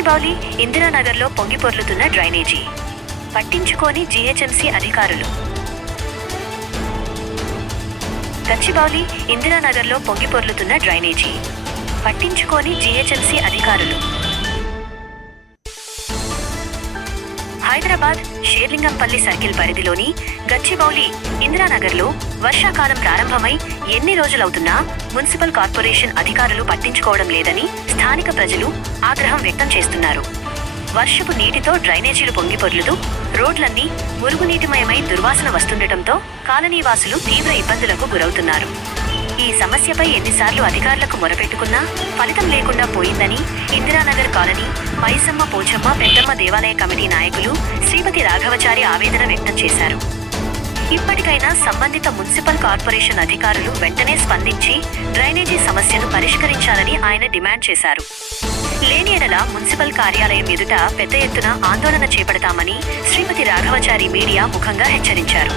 Gachibowli ఇందిరానగర్లో పొంగిపొర్లుతున్న drainage పట్టించుకోని GHMC అధికారులు. Gachibowli ఇందిరానగర్లో పొంగిపొర్లుతున్న drainage పట్టించుకోని జీహెచ్ఎంసీ అధికారులు. హైదరాబాద్ షేర్లింగంపల్లి సర్కిల్ పరిధిలోని గచ్చిబౌలి ఇందిరానగర్లో వర్షాకాలం ప్రారంభమై ఎన్ని రోజులవుతున్నా మున్సిపల్ కార్పొరేషన్ అధికారులు పట్టించుకోవడం లేదని స్థానిక ప్రజలు ఆగ్రహం వ్యక్తం చేస్తున్నారు. వర్షపు నీటితో డ్రైనేజీలు పొంగిపొర్లుతూ రోడ్లన్నీ మురుగునీటిమయమై దుర్వాసన వస్తుండటంతో కాలనీవాసులు తీవ్ర ఇబ్బందులకు గురవుతున్నారు. ఈ సమస్యపై ఎన్నిసార్లు అధికారులకు మొరపెట్టుకున్నా ఫలితం లేకుండా పోయిందని ఇందిరానగర్ కాలనీ మైసమ్మ పోచమ్మ పెద్దమ్మ దేవాలయ కమిటీ నాయకులు శ్రీమతి రాఘవచారి ఆవేదన వ్యక్తం చేశారు. ఇప్పటికైనా సంబంధిత మున్సిపల్ కార్పొరేషన్ అధికారులు వెంటనే స్పందించి డ్రైనేజీ సమస్యను పరిష్కరించాలని ఆయన డిమాండ్ చేశారు. లేని ఎడల మున్సిపల్ కార్యాలయం ఎదుట పెద్ద ఎత్తున ఆందోళన చేపడతామని శ్రీమతి రాఘవచారి మీడియా ముఖంగా హెచ్చరించారు.